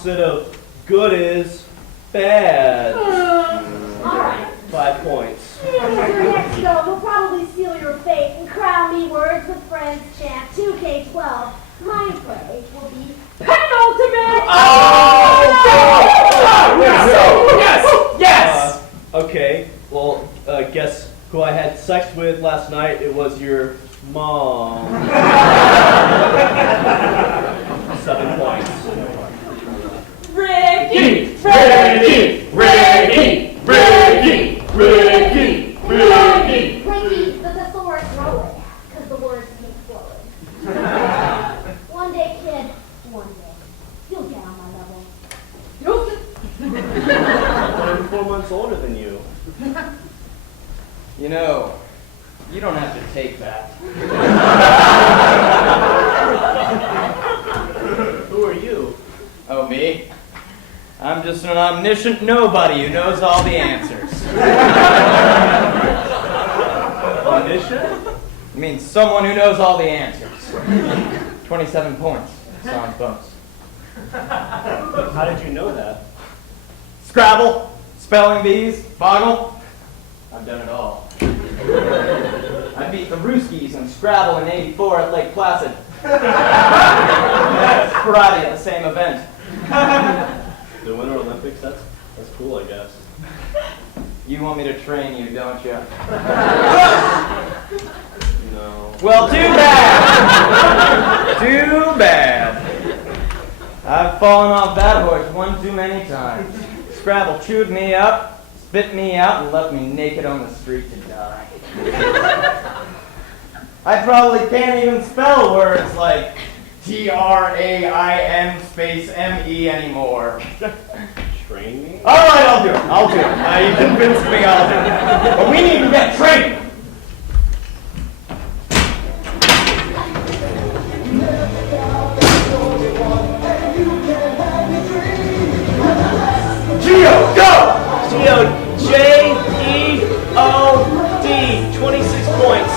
opposite of good is bad. Alright. 5 points. Here's your next goal. We'll probably seal your fate and crown me Words with Friends champ 2K12. My play will be penultimate! Yes! Okay, well, guess who I had sex with last night? It was your mom. 7 points. Ricky! Ricky! Ricky! Ricky! Ricky! Ricky! Ricky, the thesaurus rolling, because the words keep flowing. One day, kid, one day, you'll get on my level. I'm 4 months older than you. You know, you don't have to take that. Who are you? Oh, me? I'm just an omniscient nobody who knows all the answers. Omniscient? I mean, someone who knows all the answers. 27 points. Sounds bonus. How did you know that? Scrabble, spelling bees, Boggle. I've done it all. I beat the Rooskies in Scrabble in '84 at Lake Placid. Karate at the same event. The Winter Olympics? That's cool, I guess. You want me to train you, don't you? No. Well, too bad. Too bad. I've fallen off that horse one too many times. Scrabble chewed me up, spit me out, and left me naked on the street to die. I probably can't even spell words like TRAIN space ME anymore. Train me? All right, I'll do it. I'll do it. You convinced me I'll do it. But we need to get training. Geo, go! Geo, J-E-O-D, 26 points.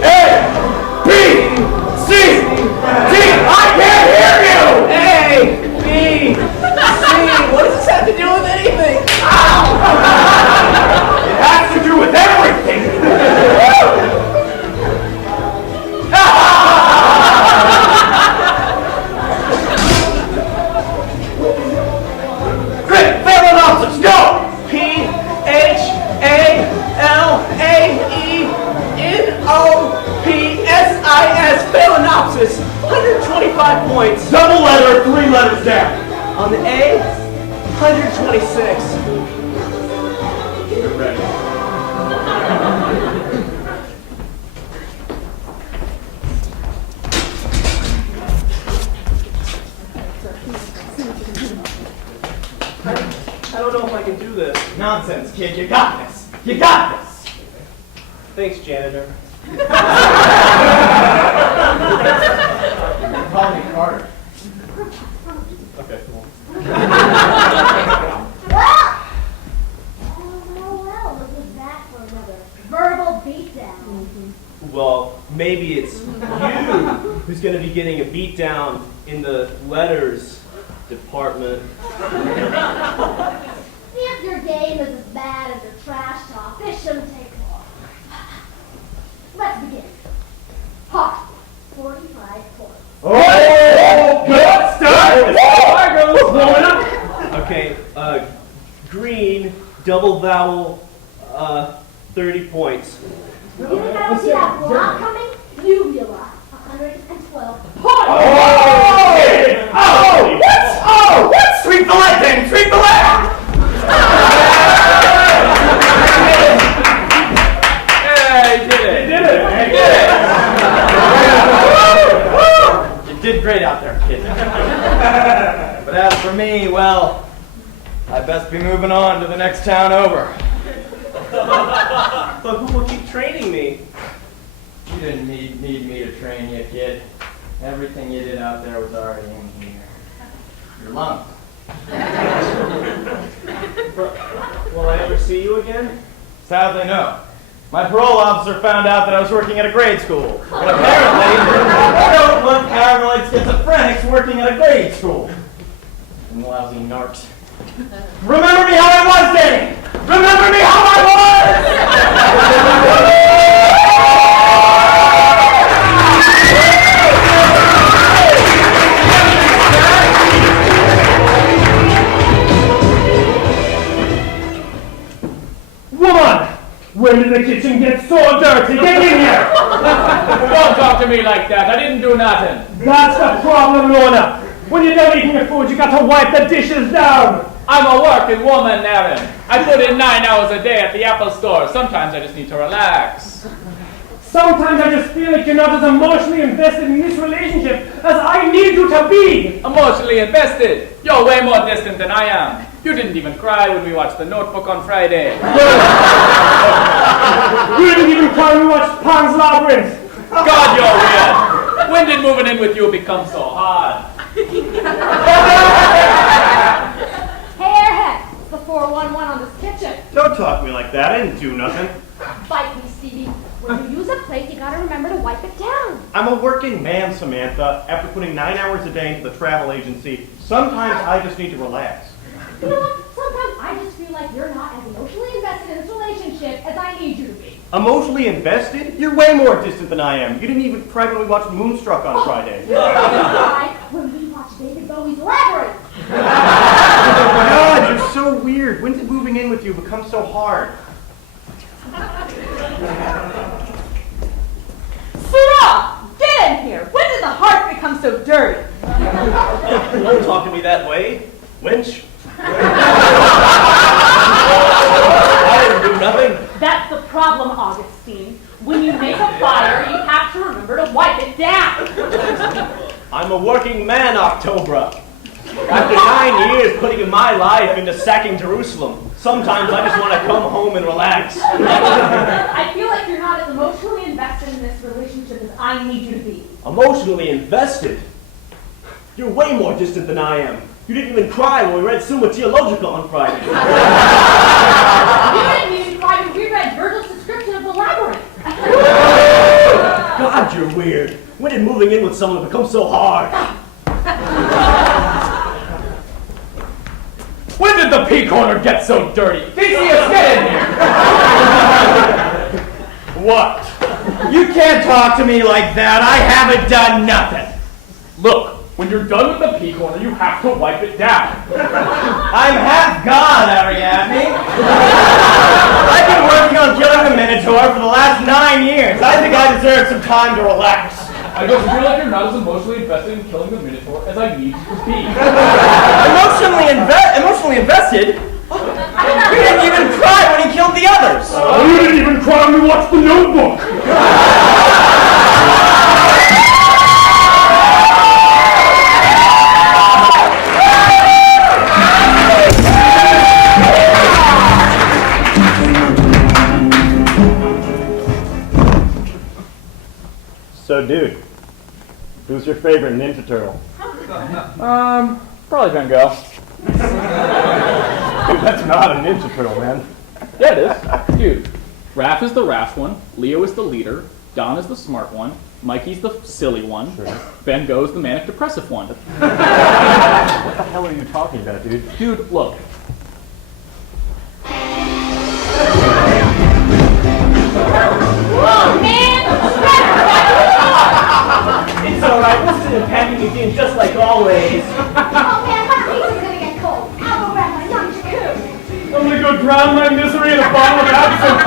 A, B, C, D, I can't hear you! A, B, C, what does this have to do with anything? It has to do with everything! Great, fail enough, let's go! P-H-A-L-A-E-N-O-P-S-I-S, Phalaenopsis, 125 points. Double letter, 3 letters down. On the A, 126. You're ready. I don't know if I can do this. Nonsense, kid, you got this. You got this. Thanks, janitor. Call me Carter. Okay, cool. Well, this is that for another verbal beatdown. Well, maybe it's you who's going to be getting a beat down in the letters department. If your game is as bad as your trash talk, this shouldn't take long. Let's begin. Hot, 45 points. Oh, good start! Blowing up. Okay, green, double vowel, 30 points. You think I don't see that block coming? Uvula, 112 points. Oh! Oh! What's? Oh! What? Sweep the leg, then! Sweep the leg! Yeah, you did it. You did it! You did great out there, kid. But as for me, well, I best be moving on to the next town over. But who will keep training me? You didn't need me to train you, kid. Everything you did out there was already in here. Your lungs. Will I ever see you again? Sadly, no. My parole officer found out that I was working at a grade school. And apparently, don't want paranoid schizophrenics working at a grade school. And lousy narcs. Remember me how I was, Danny! Remember me how I was! Woman! When did the kitchen get so dirty? Get in here! Don't talk to me like that. I didn't do nothing. That's the problem, Lorna. When you're done eating your food, you got to wipe the dishes down. I'm a working woman, Aaron. I put in 9 hours a day at the Apple store. Sometimes I just need to relax. Sometimes I just feel like you're not as emotionally invested in this relationship as I need you to be. Emotionally invested. You're way more distant than I am. You didn't even cry when we watched The Notebook on Friday. You didn't even cry when we watched Pan's Labyrinth. God, you're weird. When did moving in with you become so hard? Hey, Airhead, it's the 411 on this kitchen. Don't talk to me like that. I didn't do nothing. Bite me, Stevie. When you use a plate, you gotta remember to wipe it down. I'm a working man, Samantha. After putting 9 hours a day into the travel agency, sometimes I just need to relax. You know what? Sometimes I just feel like you're not as emotionally invested in this relationship as I need you to be. Emotionally invested? You're way more distant than I am. You didn't even privately watch Moonstruck on Friday. Why? When we watch David Bowie's Labyrinth. God, you're so weird. When did moving in with you become so hard? Sarah! Get in here! When did the heart become so dirty? Don't talk to me that way, wench. I didn't do nothing. That's the problem, Augustine. When you make a fire, you have to remember to wipe it down. I'm a working man, October. After 9 years putting my life into sacking Jerusalem, sometimes I just want to come home and relax. I feel like you're not as emotionally invested in this relationship as I need you to be. Emotionally invested? You're way more distant than I am. You didn't even cry when we read Summa Theologica on Friday. You didn't even cry when we read Virgil's description of the labyrinth. God, you're weird. When did moving in with someone become so hard? When did the pea corner get so dirty? Theseus, get in here! What? You can't talk to me like that. I haven't done nothing. Look, when you're done with the pea corner, you have to wipe it down. I'm half God, Ariadne. I've been working on killing the Minotaur for the last 9 years. I think I deserve some time to relax. I just feel like you're not as emotionally invested in killing the Minotaur as I need you to be. Emotionally invested? You didn't even cry when he killed the others. You didn't even cry when we watched The Notebook. So, dude, who's your favorite Ninja Turtle? Probably Van Gogh. Dude, that's not a Ninja Turtle, man. Yeah, it is. Dude, Raph is the rash one, Leo is the leader, Don is the smart one, Mikey's the silly one, Van Gogh's the manic depressive one. What the hell are you talking about, dude? Dude, look. Oh, man! It's alright, we'll sit in a packing museum just like always. Oh man, my pizza's gonna get cold. I'll go grab my young jacuzzi. I'm gonna go drown my misery in a bottle of absinthe.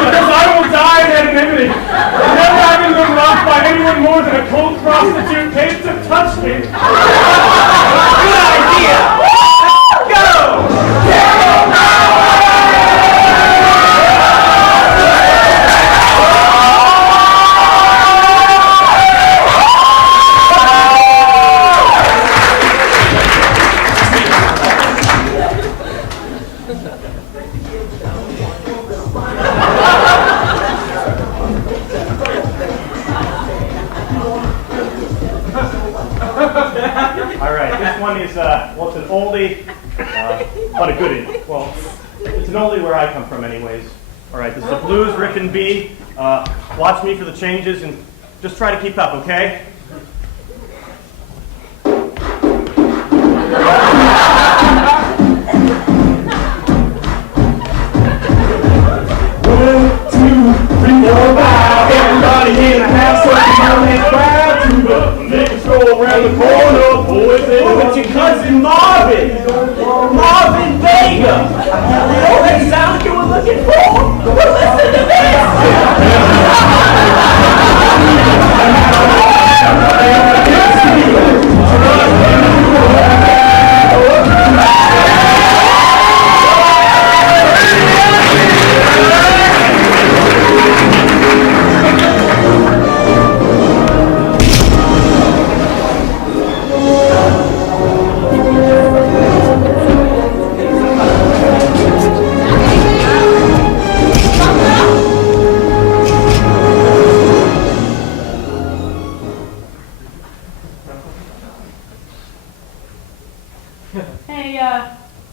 Because I will die in anonymity. Never having been robbed by anyone more than a cold prostitute paid to touch me. Good idea. Go! All right, this one is, well, it's an oldie, but a goodie. Well, it's an oldie where I come from anyways. All right, this is the Blues, Rick and B. Watch me for the changes and just try to keep up, okay? Everybody in the house, so come on and crowd to the next go around the corner, boys. Oh, it's your cousin Marvin! Marvin Vega! Oh, that sound you were looking for? Well, listen to this!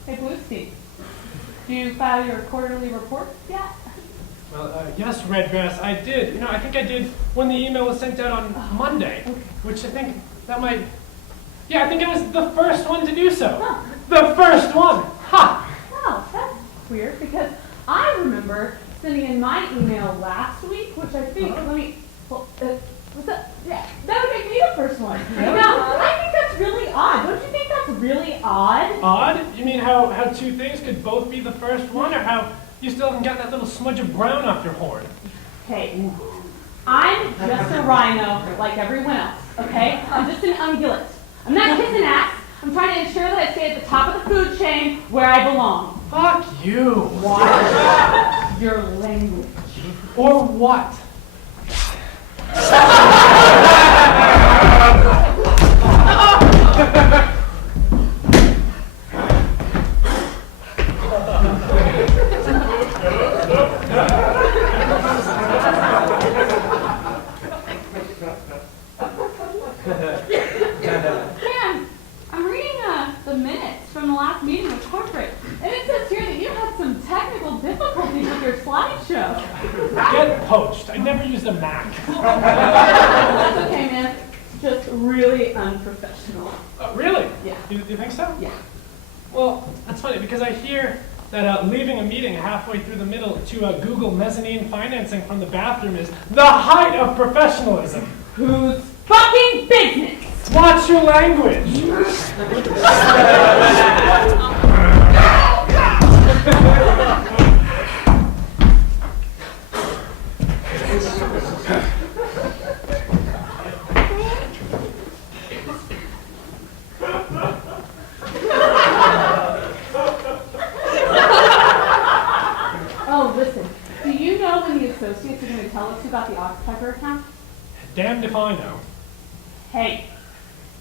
Hey, Bluestein. Do you file your quarterly report yet? Well, yes, Redgrass, I did. You know, I think I did when the email was sent out on Monday, which I think that might... Yeah, I think it was the first one to do so. Huh. The first one! Ha! Oh, that's weird, because I remember sending in my email last week, which I think, was that, yeah, that would make me the first one. Now, I think that's really odd. Don't you think that's really odd? Odd? You mean how two things could both be the first one, or how you still haven't got that little smudge of brown off your horn? Hey, I'm just a rhino like everyone else, okay? I'm just an ungulate. I'm not kissing ass. I'm trying to ensure that I stay at the top of the food chain where I belong. Fuck you! Watch your language. Or what? Man, I'm reading the minutes from the last meeting with corporate, and it says here that you had some technical difficulties with your slideshow. Get poached. I never used a Mac. That's okay, man. Just really unprofessional. Really? Yeah. You think so? Yeah. Well, that's funny because I hear that leaving a meeting halfway through the middle to Google mezzanine financing from the bathroom is the height of professionalism. Whose fucking business? Watch your language. Oh, listen. Do you know when the associates are going to tell us about the Oxpecker account? Damned if I know. Hey,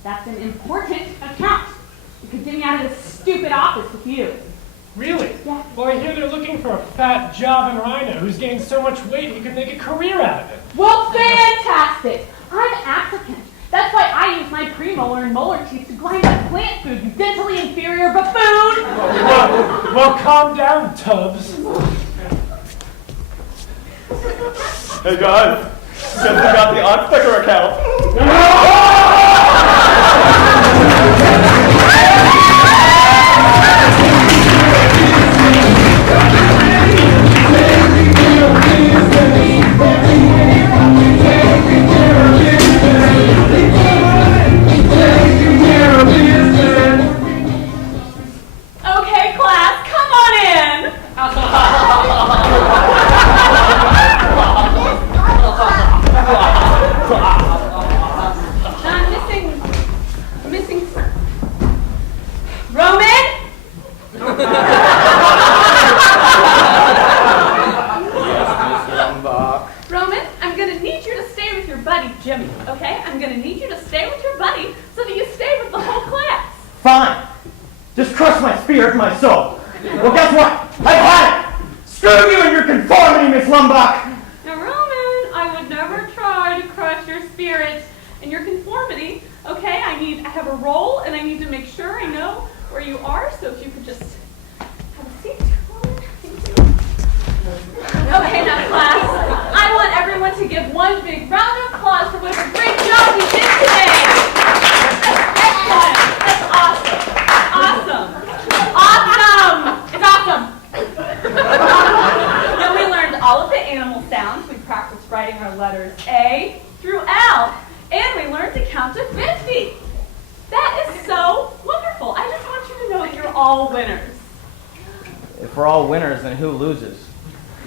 that's an important account. You could get me out of this stupid office with you. Really? Yeah. Well, I hear they're looking for a fat Javan rhino who's gained so much weight he could make a career out of it. Well, fantastic. I'm African. That's why I use my premolar and molar teeth to grind up plant food, you dentally inferior buffoon! Well, calm down, Tubbs. Hey guys, guess we got the Oxpecker account. Okay, class, come on in! I'm missing Roman? Roman, I'm gonna need you to stay with your buddy, Jimmy, okay? I'm gonna need you to stay with your buddy so that you stay with the whole class. Fine. Just crush my spirit and my soul. Well, guess what? I've had it. Screw you and your conformity, Miss Lumbach. Now, Roman, I would never try to crush your spirit and your conformity, okay? I have a role, and I need to make sure I know where you are, so if you could just have a seat, Roman. Thank you. give one big round of applause for what a great job he did today. Excellent. That's awesome. Awesome. Awesome. It's awesome. Now we learned all of the animal sounds. We practiced writing our letters A through L. And we learned to count to 50. That is so wonderful. I just want you to know that you're all winners. If we're all winners, then who loses?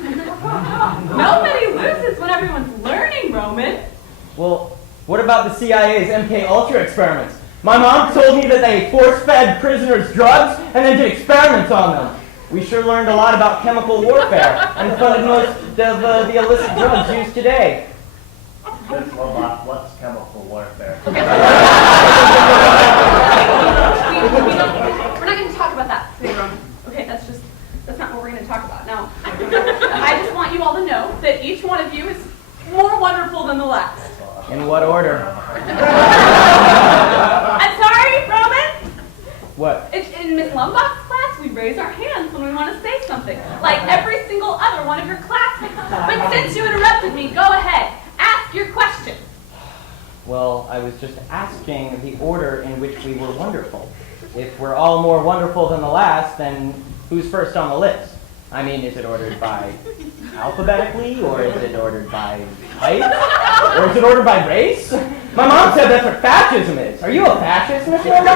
Nobody loses when everyone's learning, Roman. Well, what about the CIA's MK Ultra experiments? My mom told me that they force-fed prisoners drugs and then did experiments on them. We sure learned a lot about chemical warfare and funded most of the illicit drugs used today. Miss Lobot, what's chemical warfare? We're not going to talk about that today, Roman. Okay, that's not what we're going to talk about. Now, I just want you all to know that each one of you is more wonderful than the last. In what order? I'm sorry, Roman? What? In Miss Lumbach's class, we raise our hands when we want to say something, like every single other one of your classmates. But since you interrupted me, go ahead. Ask your question. Well, I was just asking the order in which we were wonderful. If we're all more wonderful than the last, then who's first on the list? I mean, is it ordered by alphabetically, or is it ordered by height? Or is it ordered by race? My mom said that's what fascism is. Are you a fascist, Miss Wilmot?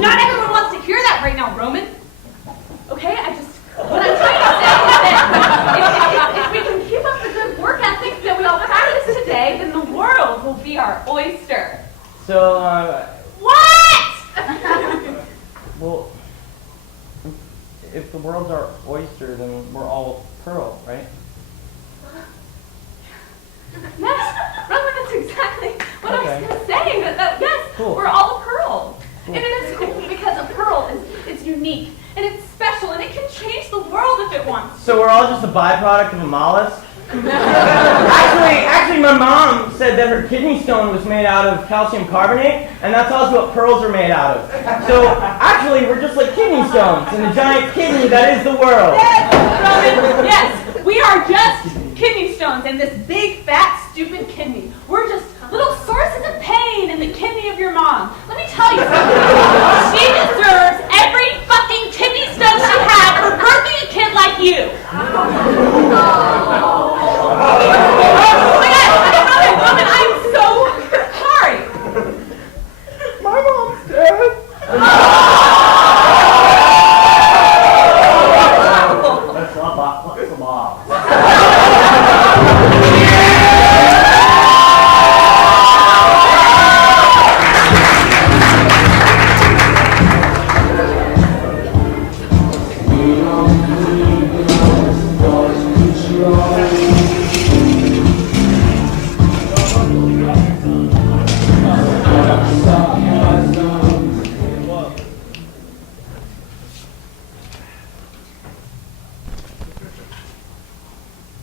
Not everyone wants to hear that right now, Roman. Okay, what I'm trying to say is that if we can keep up the good work ethic that we all practiced today, then the world will be our oyster. So, What? well, if the world's our oyster, then we're all pearl, right? Yes, Roman, that's exactly what I was Okay. going to say. Yes, Cool. we're all a pearl. And it is cool because a pearl is unique, and it's special, and it can change the world if it wants. So we're all just a byproduct of a mollusk? Actually, my mom said that her kidney stone was made out of calcium carbonate, and that's also what pearls are made out of. So, actually, we're just like kidney stones in the giant kidney that is the world. Yes, Roman, yes, we are just kidney stones in this big, fat, stupid kidney. We're just little sources of pain in the kidney of your mom. Let me tell you something. She deserves every fucking kidney stone she had for birthing a kid like you. Oh my God, Roman, I'm so sorry. My mom's dead. Miss Lobot, what's the law?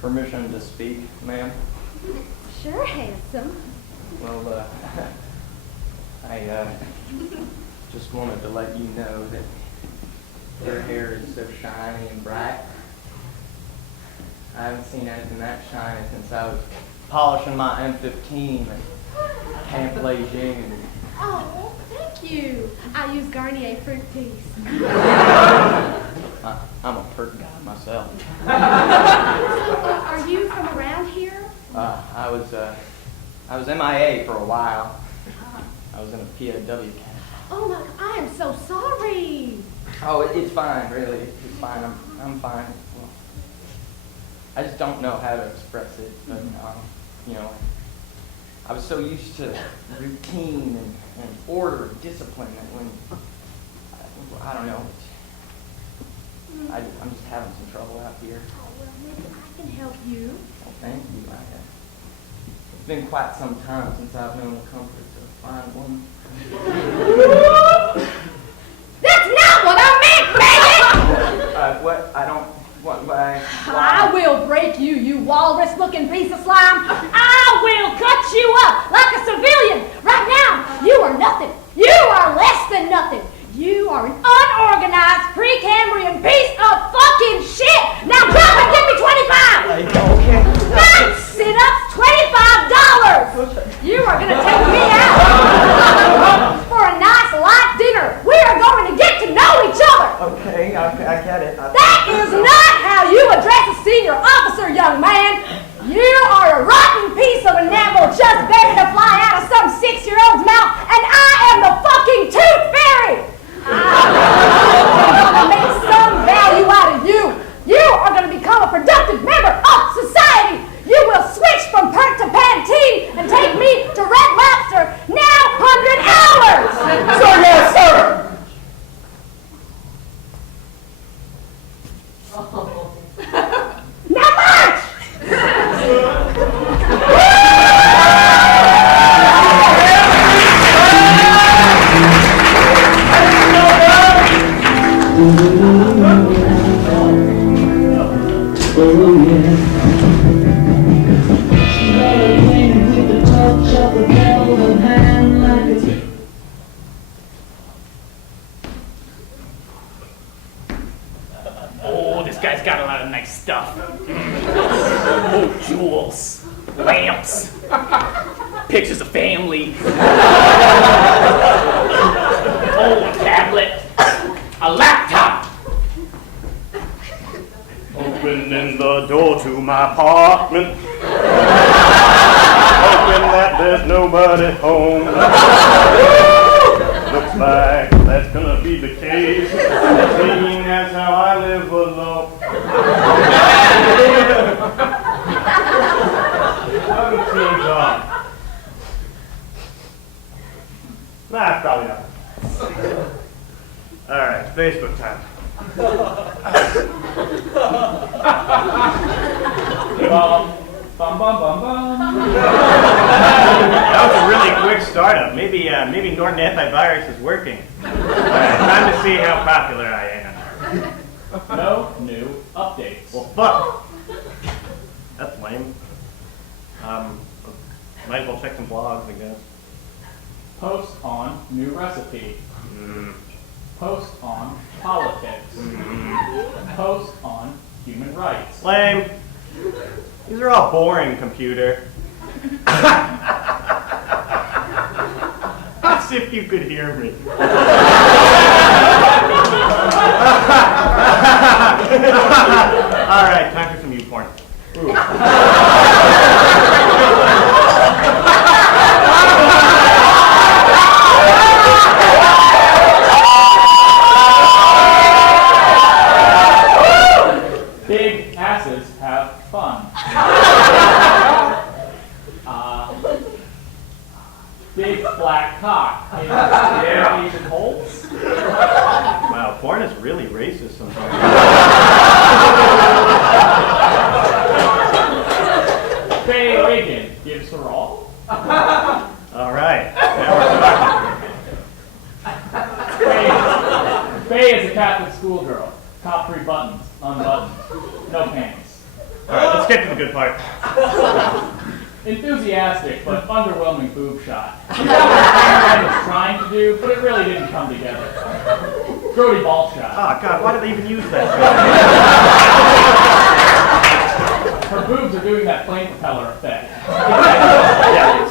Permission to speak, ma'am? Sure, handsome. Well, I just wanted to let you know that your hair is so shiny and bright. I haven't seen anything that shiny since I was polishing my M15 at Camp Lejeune. Oh, thank you. I use Garnier Fructis. I'm a pert guy myself. Are you from around here? I was MIA for a while. I was in a POW camp. Oh, look, I am so sorry. Oh, it's fine, really. It's fine. I'm fine. Well, I just don't know how to express it, but I was so used to routine and order and discipline that when I don't know. I'm just having some trouble out here. Oh, well, maybe I can help you. Well, thank you. It's been quite some time since I've known the comfort of a fine woman. That's not what I meant, baby! I will break you, you walrus-looking piece of slime. I will cut you up like a civilian. Right now, you are nothing. You are less than nothing. You are an unorganized Precambrian You are going to take me out for a nice light dinner. We are going to get to know each other. Okay, I get it. That is not how you address a senior officer, young man. You are a rotten piece of enamel just ready to fly out of some 6-year-old's mouth, and I am the fucking tooth fairy. I'm going to make some value out of you. You are going to become a productive member of society. You will switch from Perk to Pantene and take me to Red Lobster now 100 hours. Sir, yes, sir. Now march! Oh, this guy's got a lot of nice stuff. Oh, jewels, lamps, pictures of family. Oh, a tablet, a laptop. Opening the door to my apartment. Hoping that there's nobody home. Looks like that's gonna be the case, seeing as how I live alone. Nothing seems off. Nah, probably not. Alright, Facebook time. Bum, bum, bum, bum. That was a really quick startup. Maybe Norton antivirus is working. Alright, time to see how popular I am. No new updates. Well, fuck. That's lame. Might as well check some blogs, I guess. Post on new recipe. Post on politics. Post on human rights. Lame. These are all boring, computer. As if you could hear me. Alright, time for some U-porn. Big asses have fun. Big black cock in Asian holes. Wow, porn is really racist sometimes. Faye Reagan gives her all. Alright, now we're talking. Faye is a Catholic schoolgirl. Top 3 buttons, unbuttoned. No pants. Alright, let's get to the good part. Enthusiastic but underwhelming boob shot. You know what Cameron was trying to do, but it really didn't come together. Grody ball shot. Oh god, why did they even use that? Her boobs are doing that flame propeller effect. Yeah.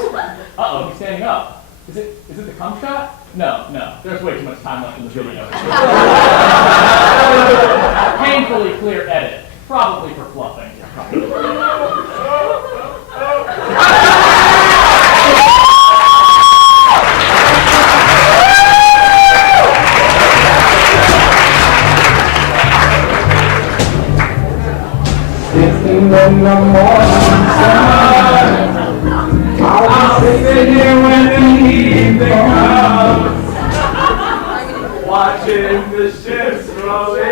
Uh-oh, he's standing up. Is it the cum shot? No. There's way too much time left in the video. Painfully clear edit. Probably for fluffing. In the morning sun, I'll sit here when the evening comes, watching the ships roll in.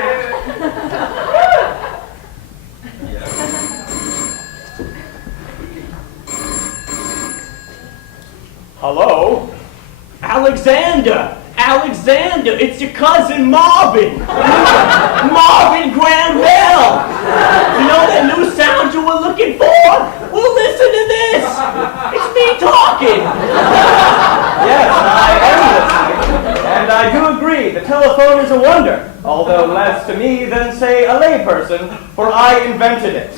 Hello? Alexander, it's your cousin Marvin. Marvin Granville. You know that new sound you were looking for? Well, listen to this. It's me talking. Yes, I am listening. And I do agree, the telephone is a wonder, although less to me than, say, a layperson, for I invented it.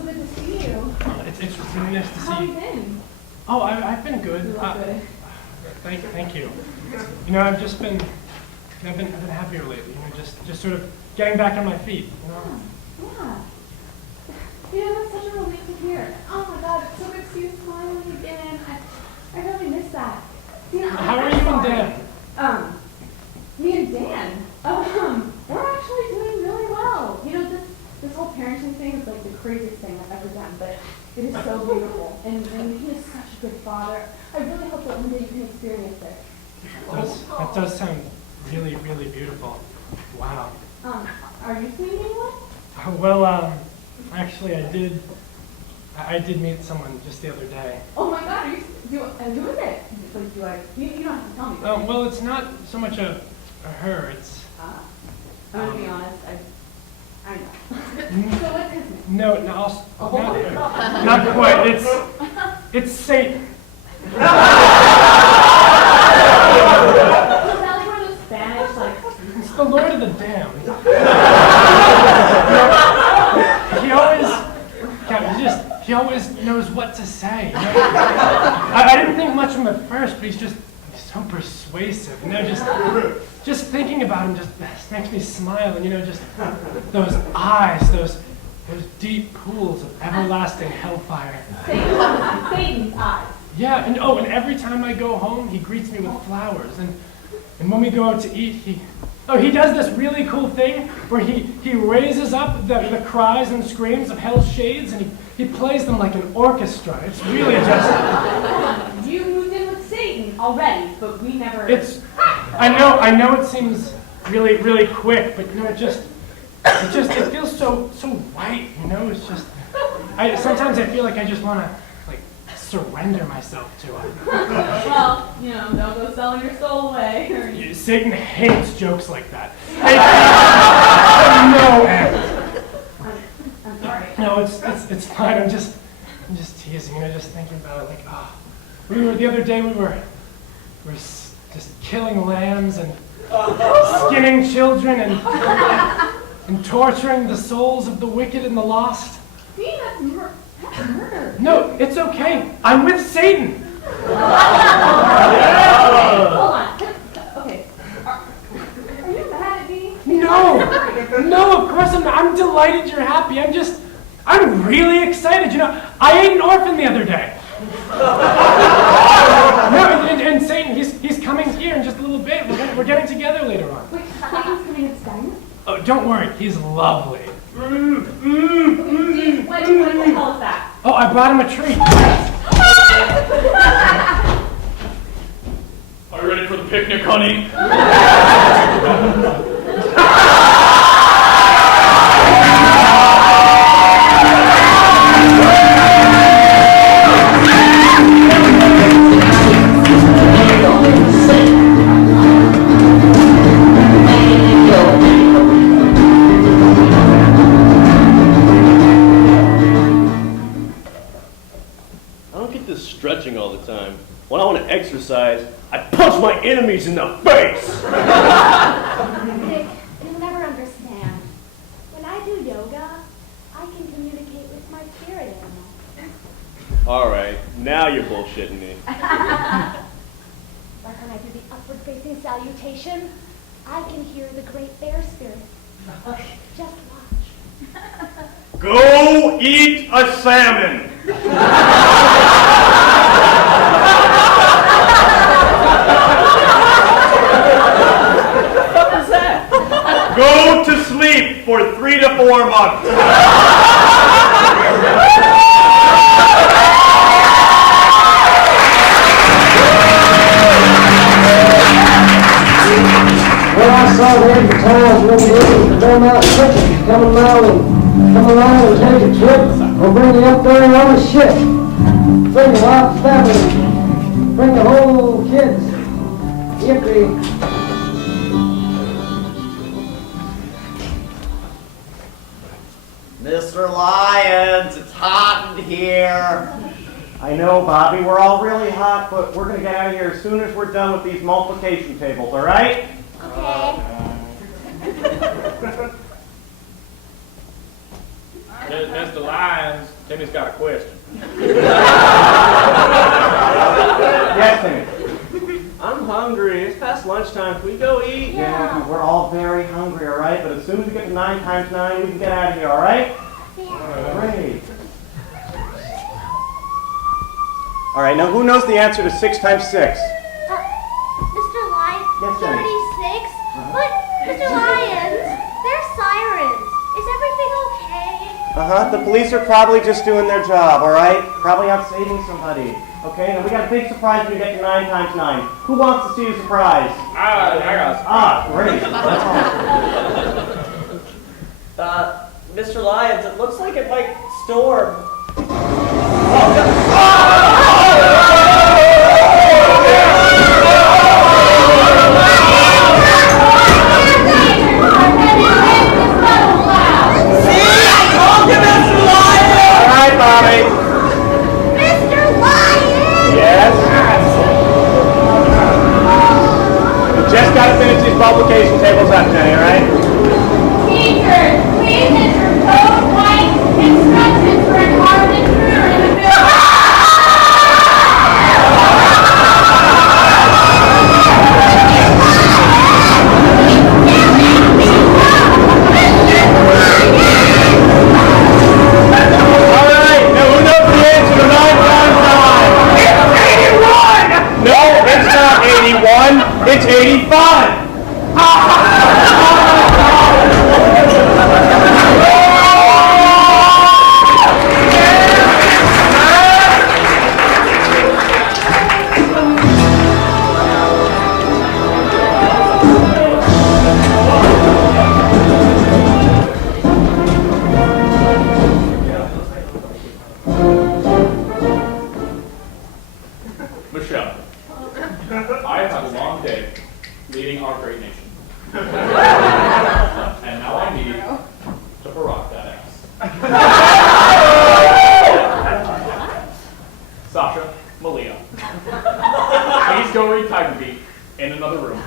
so good to see you. It's really nice to How have see you you. been? Oh, I've been good. You look good. Thank you. You know, I've been happier lately. You know, just sort of getting back on my feet. You know. Yeah. You know, that's such a relief to hear. Oh my God, it's so good to see you smiling again. I really miss that. You know, How are I'm you and sorry. Dan? Me and Dan. We're actually doing really well. You know, this whole parenting thing is like the craziest thing I've ever done, but it is so beautiful. And he is such a good father. I really hope that one day you can experience it. That does sound really, really beautiful. Wow. Are you seeing anyone? Well, actually, I did meet someone just the other day. Oh my God, who is it? Like, you don't have to tell me. Well, it's not so much a her. It's. I'm gonna be honest. I know. So what's his name? No, not quite. It's Satan. Is that like one of those Spanish, like? It's the Lord of the Damned. He always knows what to say. You know? I didn't think much of him at first, but he's so persuasive. You know, just thinking about him just makes me smile. And you know, just those eyes, those deep pools of everlasting hellfire. Satan's eyes. Yeah, and every time I go home, he greets me with flowers. And when we go out to eat, he does this really cool thing where he raises up the cries and screams of hell's shades, and he plays them like an orchestra. It's really just. You moved in with Satan already, but we never. I know it seems really, really quick, but you know, it feels so right. You know, it's just. Sometimes I feel like I just want to surrender myself to him. Well, you know, don't go selling your soul away. Satan hates jokes like that. No end. I'm sorry. No, it's fine. I'm just teasing. You know, just thinking about it. Like, the other day we were just killing lambs and skinning children and torturing the souls of the wicked and the lost. See, that's murder. No, it's okay. I'm with Satan. Hold on. Okay. Are you mad at me? No, of course I'm not. I'm delighted you're happy. I'm really excited. You know, I ate an orphan the other day. No, and Satan, he's coming here in just a little bit. We're getting together later on. Wait, Satan's coming to Stein? Oh, don't worry. He's lovely. What the hell is that? Oh, I brought him a treat. Are you ready for the picnic, honey? Stretching all the time. When I want to exercise, I punch my enemies in the face! Dick, you'll never understand. When I do yoga, I can communicate with my spirit animal. Alright, now you're bullshitting me. Like when I do the upward-facing salutation, I can hear the great bear spirit. Just watch. Go eat a salmon! What was that? Go to sleep for 3 to 4 months. Well, I saw the advertised when you were the Belmont Chicken come along and take a trip. We'll bring you up there on a ship. Bring the whole family. Bring the whole kids. Yippee. Mr. Lyons, it's hot in here. I know, Bobby, we're all really hot, but we're gonna get out of here as soon as we're done with these multiplication tables, alright? Okay. Mr. Lyons, Timmy's got a question. Yes, Timmy. I'm hungry. It's past lunchtime. Can we go eat? Yeah, we're all very hungry, all right? But as soon as we get to 9 times 9, we can get out of here, all right? Great. All right, now who knows the answer to 6 times 6? Mr. Lyons, Yes, Jenny. 36? But, Mr. Lyons, there's sirens. Is everything okay? The police are probably just doing their job, all right? Probably out saving somebody. Okay, now we got a big surprise when we get to 9 times 9. Who wants to see the surprise? I got Great. That's awesome. Mr. Lyons, it looks like it might storm. Just got to finish these multiplication tables up, Jenny, all right? Teachers, please enter code white instructions for a carbon intruder in the building. All right, now who knows the answer to 9 times 9? It's 81! No, it's not 81. It's 85. Michelle, I have had a long day leading our great nation. And now I need to Barack that ass. Sasha, Malia, please go read Tiger Beat in another room.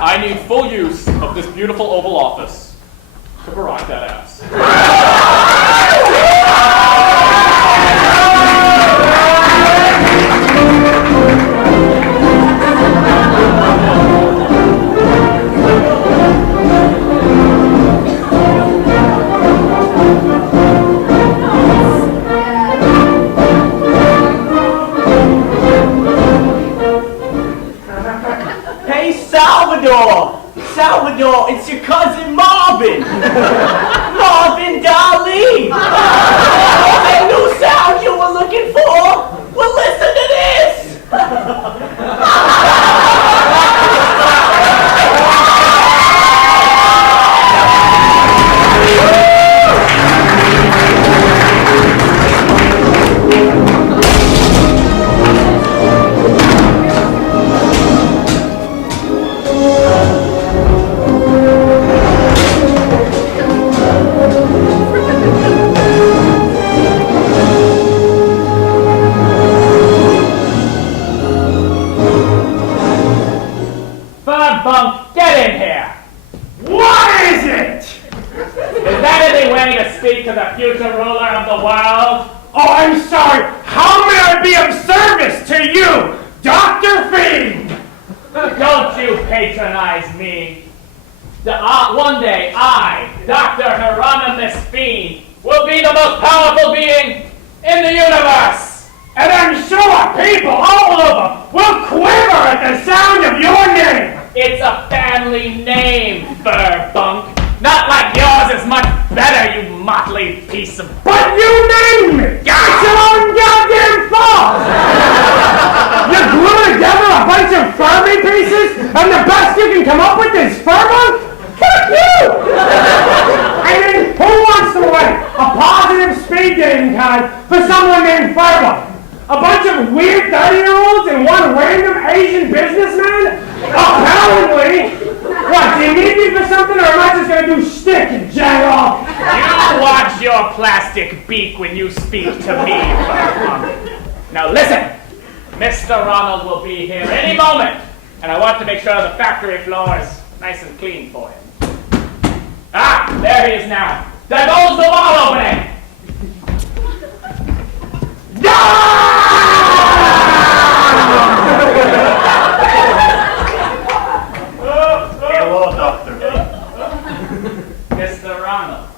I need full use of this beautiful Oval Office to Barack that ass. Hey, Salvador! Salvador, it's your cousin Marvin! Marvin Dali! Oh, that new sound you were looking for? Well, listen to this! Bunk, get in here! What is it? Is that anything waiting to speak to the future ruler of the world? Oh, I'm sorry. How may I be of service to you, Dr. Fiend? Don't you patronize me. One day, I, Dr. Hieronymus Fiend, will be the most powerful being in the universe! And I'm sure people all over will quiver at the sound of your name. It's a family name, Furbunk. Not like yours is much better, you motley piece of... But you named me! It's your own goddamn fault! You glue together a bunch of Furby pieces, and the best you can come up with is Furbunk? Fuck you! I mean, who wants to wait a positive speed dating card for someone named Furbunk? A bunch of weird 30-year-olds and one random Asian businessman? Apparently! What, do you need me for something, or am I just gonna do shtick and jag off? You watch your plastic beak when you speak to me, Furbunk. Now listen! Mr. Ronald will be here any moment, and I want to make sure the factory floor is nice and clean for him. Ah, there he is now. Divulge the wall opening! Hello, Doctor. Mr. Ronald,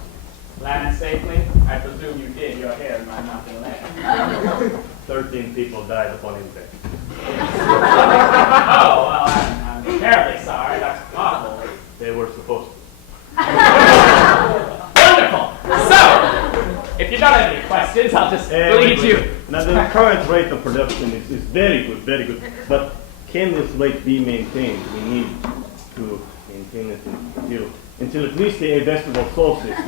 land safely? I presume you did. Your hair might not be land. 13 people died upon impact. Oh, well, I'm terribly sorry. That's awful. They were supposed to. Wonderful. So, if you don't have any questions, I'll just lead you. Now, the current rate of production is very good, very good. But can this rate be maintained? We need to maintain it until at least the vegetable solstice.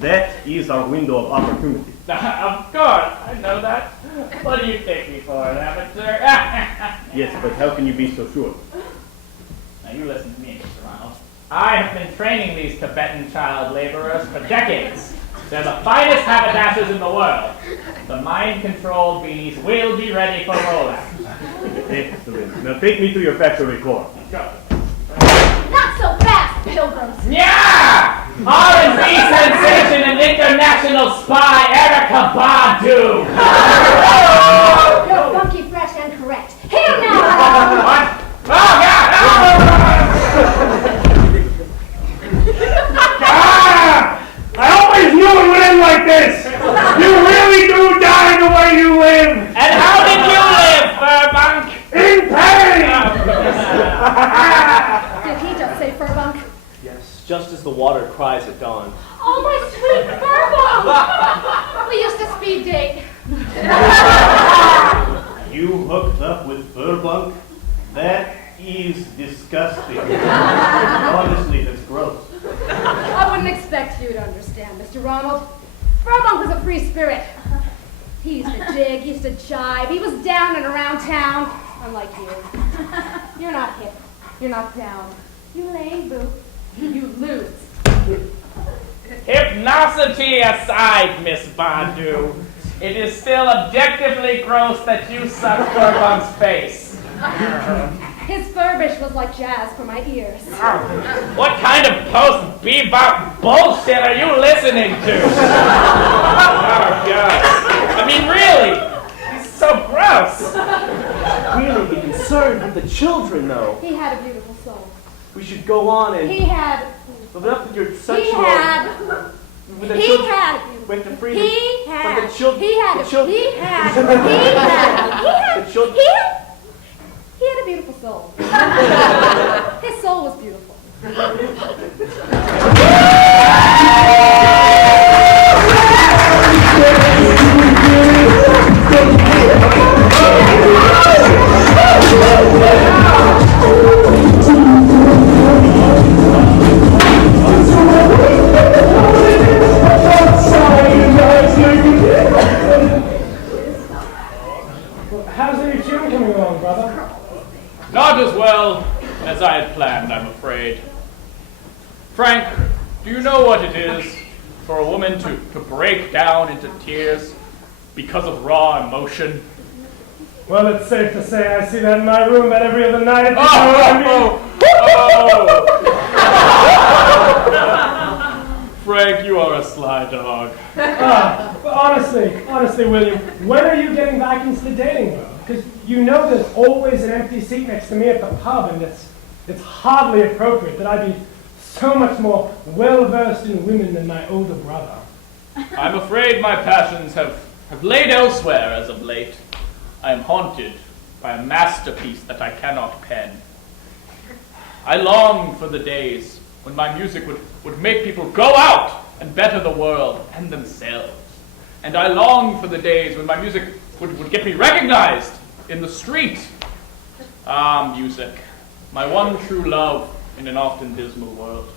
That is our window of opportunity. Of course, I know that. What do you take me for, an amateur? Yes, but how can you be so sure? Now you listen to me, Mr. Ronald. I have been training these Tibetan child laborers for decades. They're the finest haberdashers in the world. The mind-controlled bees will be ready for rollout. Excellent. Now take me to your factory floor. Go. Not so fast, pilgrims. Yeah! R&B sensation and international spy Erica Badu! You're funky, fresh, and correct. Here now! What? Oh, God! I always knew it would end like this! You really do die the way you live! And how did you live, Furbunk? In pain! Did he just say Furbunk? Yes, just as the water cries at dawn. Oh, my sweet Furbunk! We used to speed date. You hooked up with Furbunk? That is disgusting. Honestly, that's gross. I wouldn't expect you to understand, Mr. Ronald. Furbunk was a free spirit. He used to jig, he used to jive, he was down and around town, unlike you. You're not hip, you're not down. You lame, boo. You lose. Hypnosity aside, Miss Badu, it is still objectively gross that you suck Furbunk's face. His furbish was like jazz for my ears. What kind of post-bebop bullshit are you listening to? Oh, God. I mean, really, he's so gross. Really be concerned with the children, though. He had a beautiful soul. We should go on and He had, live up with your he sexual. had, With the he children. had, With the freedom. he had, But the children. he had, the children. he had, The children. he had a beautiful soul. His soul was beautiful. How's the new tune coming along, brother? Not as well as I had planned, I'm afraid. Frank, do you know what it is for a woman to break down into tears because of raw emotion? Well, it's safe to say I see that in my room about every other night. Frank, you are a sly dog. But honestly, William, when are you getting back into the dating world? Because you know there's always an empty seat next to me at the pub, and it's hardly appropriate that I be so much more well-versed in women than my older brother. I'm afraid my passions have laid elsewhere as of late. I am haunted by a masterpiece that I cannot pen. I long for the days when my music would make people go out and better the world and themselves. And I long for the days when my music would get me recognized in the street. Ah, music, my one true love in an often dismal world.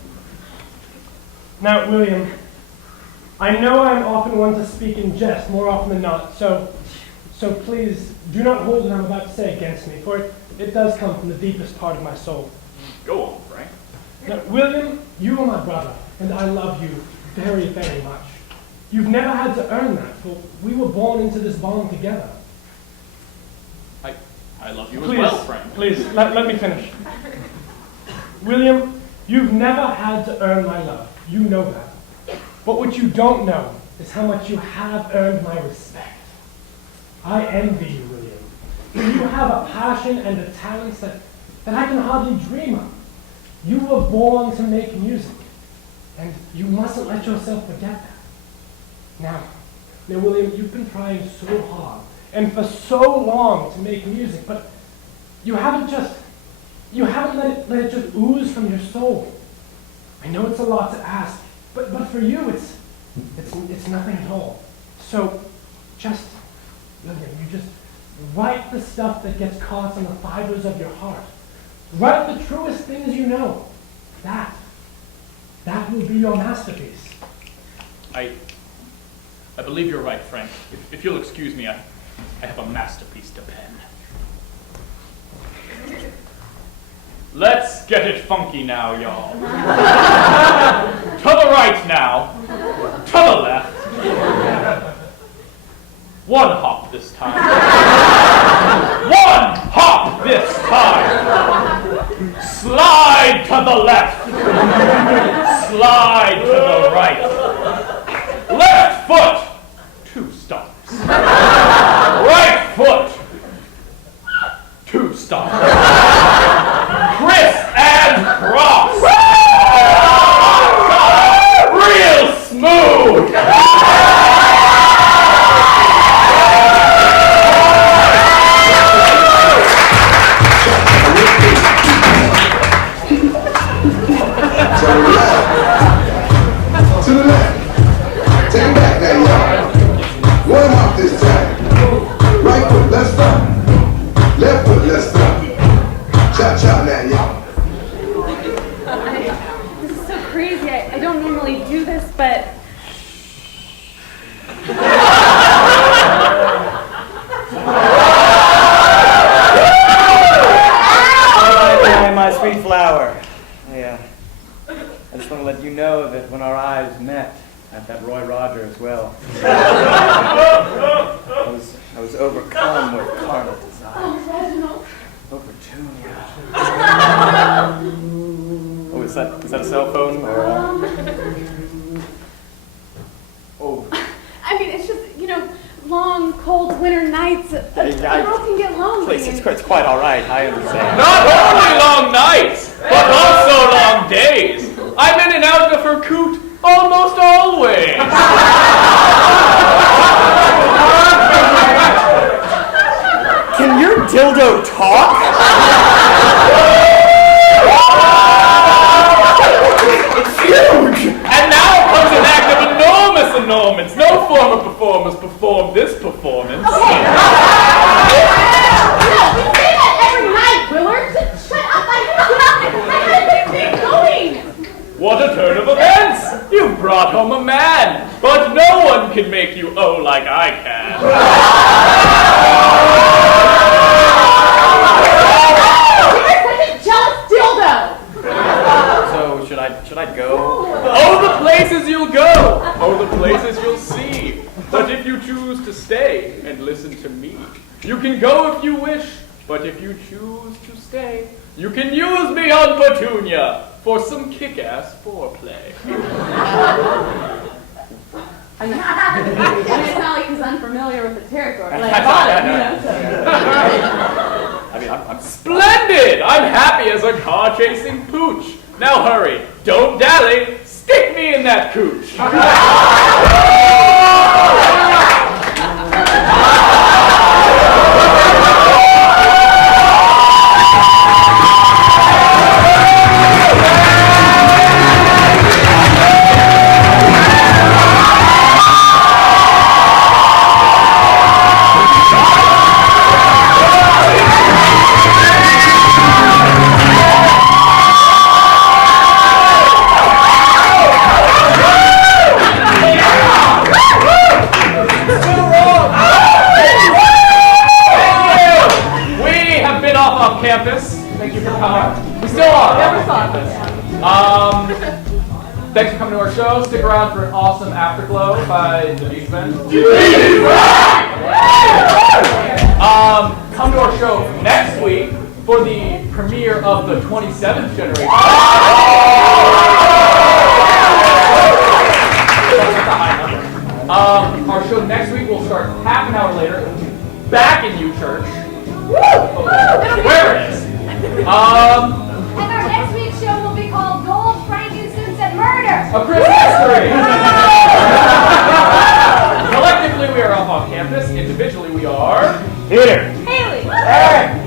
Now, William, I know I'm often one to speak in jest more often than not, so please do not hold what I'm about to say against me, for it does come from the deepest part of my soul. Go on, Frank. Now, William, you are my brother, and I love you very, very much. You've never had to earn that, for we were born into this bond together. I I love you Please, as well, friend. please, let me finish. William, you've never had to earn my love. You know that. But what you don't know is how much you have earned my respect. I envy you, William. You have a passion and a talent that I can hardly dream of. You were born to make music, and you mustn't let yourself forget that. Now, William, you've been trying so hard and for so long to make music, but you haven't let it just ooze from your soul. I know it's a lot to ask, but for you, it's nothing at all. So, William, you just write the stuff that gets caught on the fibers of your heart. Write the truest things you know. That will be your masterpiece. I believe you're right, Frank. If you'll excuse me, I have a masterpiece to pen. Let's get it funky now, y'all. To the right now. To the left. One hop this time. One hop this time. Slide to the left. Slide to the right. Left foot, 2 stops. Right foot, 2 stops. Criss and cross. Real smooth. To the left. Take it back now, y'all. One hop this time. Right foot, let's stop. Left foot, let's stop. Chop, chop now, y'all. This is so crazy. I don't normally do this, but My sweet flower. I just want to let you know that when our eyes met at that Roy Rogers well, I was overcome with carnal desire. oh, Reginald. Oh, Petunia. Oh, is that a cell phone? Or, Oh. I mean, it's just, long, cold winter nights. The girls can get lonely. Please, it's quite all right. I understand. Not only long nights, but also long days. I'm in and out of her coot almost always. Can your dildo talk? It's huge! And now comes an act of enormous annoyance. No former performers performed this performance. Okay. We say that every night, Willard. Just shut up. Keep going. What a turn of events! You brought home a man, but no one can make you oh like I can. You're such a jealous dildo. So, should I go? Oh, the places you'll go! Oh, the places you'll see! But if you choose to stay and listen to me, you can go if you wish, but if you choose to stay, you can use me on Petunia for some kick-ass foreplay. I mean, it's not like he's unfamiliar with the territory. Like, I'm splendid! I'm happy as a car-chasing pooch. Now hurry, don't dally, stick me in that cooch. Campus. Thank you for coming. We still are. Never thought of this. Thanks for coming to our show. Stick around for an awesome Afterglow by the Beastmen. Come to our show next week for the premiere of the 27th generation. Our show next week will start half an hour later. It will be back in U Church. Where it is. And our next week's show will be called Gold, Frankincense, and Murder. A Christmas tree. Collectively, we are up on campus. Individually, we are Peter. Haley. Eric.